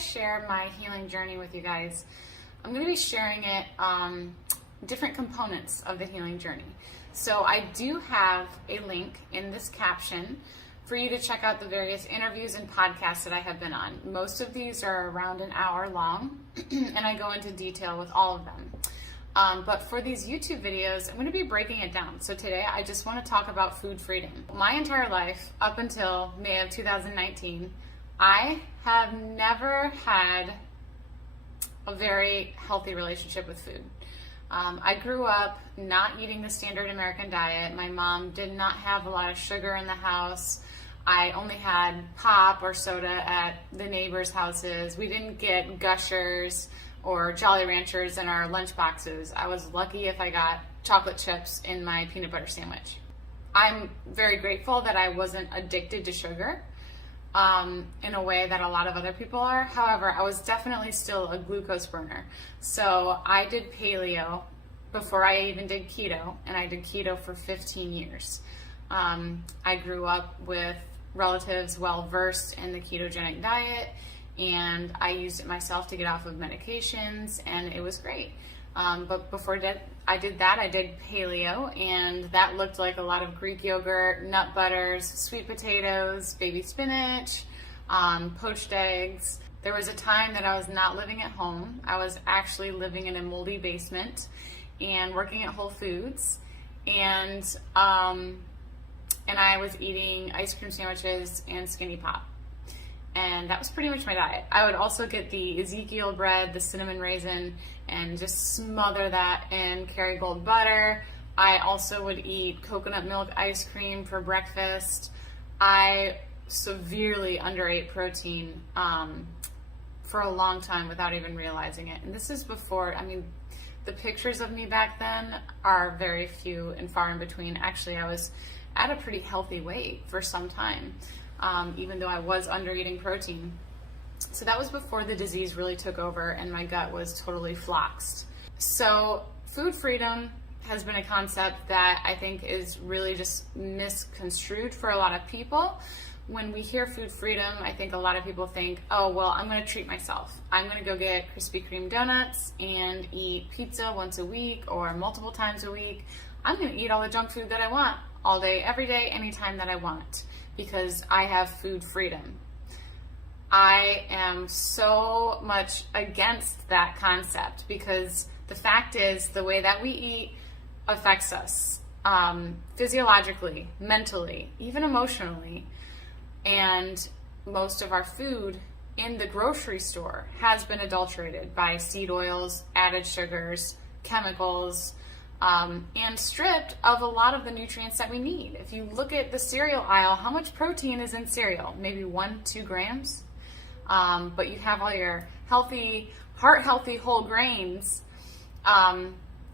share my healing journey with you guys, I'm going to be sharing it different components of the healing journey. So I do have a link in this caption for you to check out the various interviews and podcasts that I have been on. Most of these are around an hour long, and I go into detail with all of them. But for these YouTube videos, I'm going to be breaking it down. So today I just want to talk about food freedom. My entire life, up until May of 2019, I have never had a very healthy relationship with food. I grew up not eating the standard American diet. My mom did not have a lot of sugar in the house. I only had pop or soda at the neighbors' houses. We didn't get Gushers or Jolly Ranchers in our lunch boxes. I was lucky if I got chocolate chips in my peanut butter sandwich. I'm very grateful that I wasn't addicted to sugar in a way that a lot of other people are. However, I was definitely still a glucose burner. So I did paleo before I even did keto, and I did keto for 15 years. I grew up with relatives well versed in the ketogenic diet, and I used it myself to get off of medications, and it was great. But before I did that, I did paleo, and that looked like a lot of Greek yogurt, nut butters, sweet potatoes, baby spinach, poached eggs. There was a time that I was not living at home. I was actually living in a moldy basement and working at Whole Foods, and I was eating ice cream sandwiches and Skinny Pop. And that was pretty much my diet. I would also get the Ezekiel bread, the cinnamon raisin, and just smother that in Kerrygold butter. I also would eat coconut milk ice cream for breakfast. I severely underate protein for a long time without even realizing it. And this is before, the pictures of me back then are very few and far in between. Actually, I was at a pretty healthy weight for some time. Even though I was under eating protein. So that was before the disease really took over and my gut was totally floxed. So food freedom has been a concept that I think is really just misconstrued for a lot of people. When we hear food freedom, I think a lot of people think, oh, well, I'm going to treat myself. I'm going to go get Krispy Kreme donuts and eat pizza once a week or multiple times a week. I'm going to eat all the junk food that I want all day, every day, anytime that I want, because I have food freedom. I am so much against that concept because the fact is the way that we eat affects us physiologically, mentally, even emotionally. And most of our food in the grocery store has been adulterated by seed oils, added sugars, chemicals, and stripped of a lot of the nutrients that we need. If you look at the cereal aisle, how much protein is in cereal? Maybe 1-2 grams. But you have all your healthy, heart-healthy whole grains.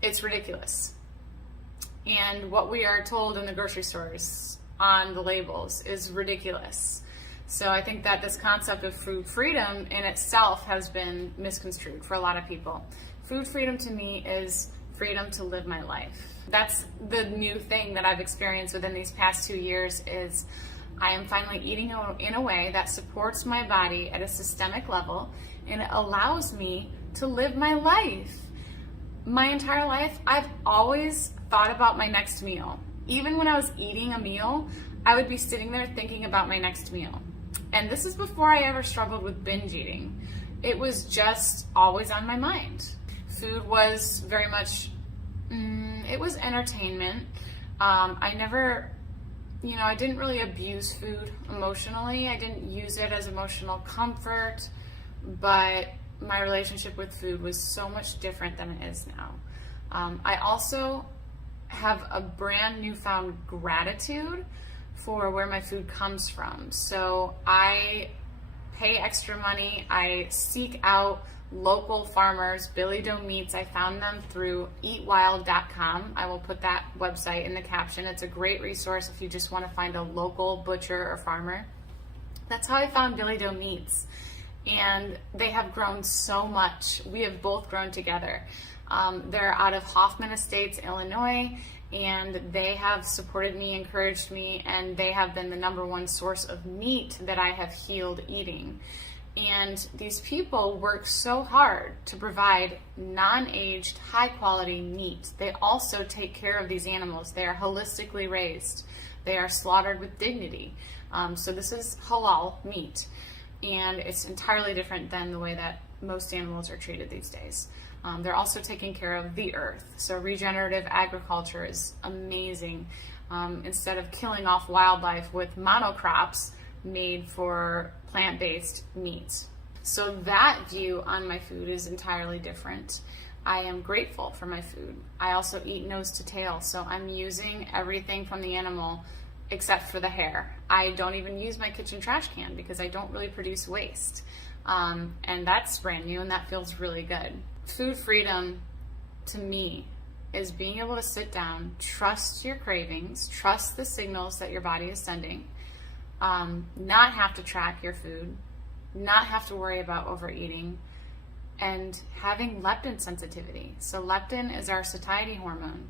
It's ridiculous. And what we are told in the grocery stores on the labels is ridiculous. So I think that this concept of food freedom in itself has been misconstrued for a lot of people. Food freedom to me is freedom to live my life. That's the new thing that I've experienced within these past 2 years is I am finally eating in a way that supports my body at a systemic level, and it allows me to live my life. My entire life, I've always thought about my next meal. Even when I was eating a meal, I would be sitting there thinking about my next meal. And this is before I ever struggled with binge eating. It was just always on my mind. Food was very much, it was entertainment. I never, I didn't really abuse food emotionally. I didn't use it as emotional comfort, but my relationship with food was so much different than it is now. I also have a brand newfound gratitude for where my food comes from. So I pay extra money. I seek out local farmers, Billy Doe Meats. I found them through eatwild.com. I will put that website in the caption. It's a great resource if you just want to find a local butcher or farmer. That's how I found Billy Doe Meats. And they have grown so much. We have both grown together. They're out of Hoffman Estates, Illinois, and they have supported me, encouraged me, and they have been the #1 source of meat that I have healed eating. And these people work so hard to provide non-aged, high-quality meat. They also take care of these animals. They are holistically raised. They are slaughtered with dignity. So this is halal meat, and it's entirely different than the way that most animals are treated these days. They're also taking care of the earth. So regenerative agriculture is amazing. Instead of killing off wildlife with monocrops made for plant-based meats. So that view on my food is entirely different. I am grateful for my food. I also eat nose to tail, so I'm using everything from the animal except for the hair. I don't even use my kitchen trash can because I don't really produce waste. And that's brand new, and that feels really good. Food freedom, to me, is being able to sit down, trust your cravings, trust the signals that your body is sending, not have to track your food, not have to worry about overeating, and having leptin sensitivity. So leptin is our satiety hormone,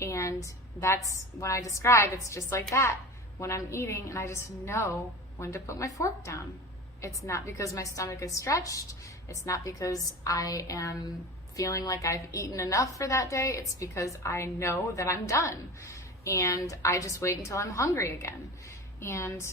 and that's when I describe, it's just like that. When I'm eating and I just know when to put my fork down. It's not because my stomach is stretched, it's not because I am feeling like I've eaten enough for that day, it's because I know that I'm done, and I just wait until I'm hungry again. And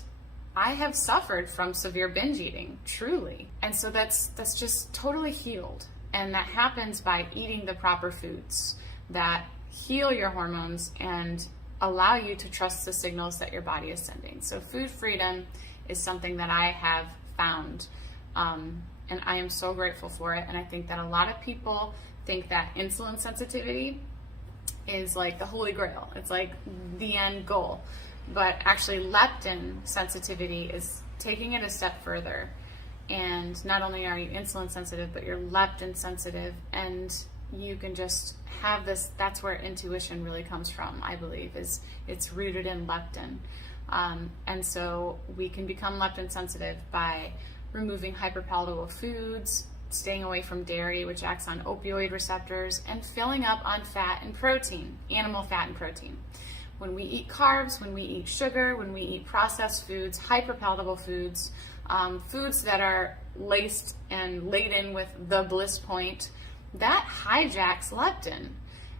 I have suffered from severe binge eating, truly. And so that's just totally healed. And that happens by eating the proper foods that heal your hormones and allow you to trust the signals that your body is sending. So food freedom is something that I have found, and I am so grateful for it. And I think that a lot of people think that insulin sensitivity is like the holy grail. It's like the end goal. But actually leptin sensitivity is taking it a step further. And not only are you insulin sensitive, but you're leptin sensitive, and you can just have this. That's where intuition really comes from, I believe, is it's rooted in leptin. And so we can become leptin sensitive by removing hyperpalatable foods, staying away from dairy, which acts on opioid receptors, and filling up on fat and protein, animal fat and protein. When we eat carbs, when we eat sugar, when we eat processed foods, hyperpalatable foods, foods that are laced and laden with the bliss point, that hijacks leptin.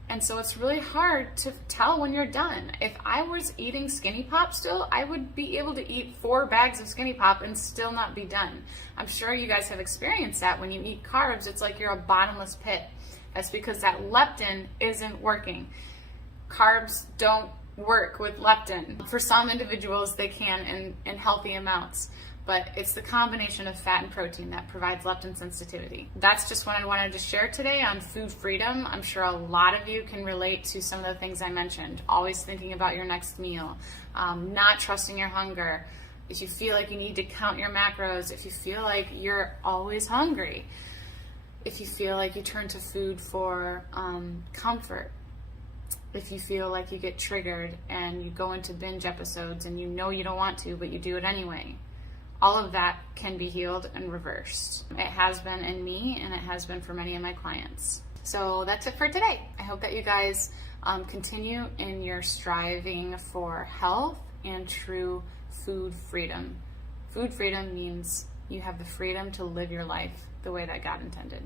And so it's really hard to tell when you're done. If I was eating Skinny Pop still, I would be able to eat 4 bags of Skinny Pop and still not be done. I'm sure you guys have experienced that. When you eat carbs, it's like you're a bottomless pit. That's because that leptin isn't working. Carbs don't work with leptin. For some individuals, they can in healthy amounts. But it's the combination of fat and protein that provides leptin sensitivity. That's just what I wanted to share today on food freedom. I'm sure a lot of you can relate to some of the things I mentioned. Always thinking about your next meal, not trusting your hunger. If you feel like you need to count your macros, if you feel like you're always hungry, if you feel like you turn to food for comfort, if you feel like you get triggered and you go into binge episodes and you know you don't want to, but you do it anyway. All of that can be healed and reversed. It has been in me, and it has been for many of my clients. So that's it for today. I hope that you guys continue in your striving for health and true food freedom. Food freedom means you have the freedom to live your life the way that God intended.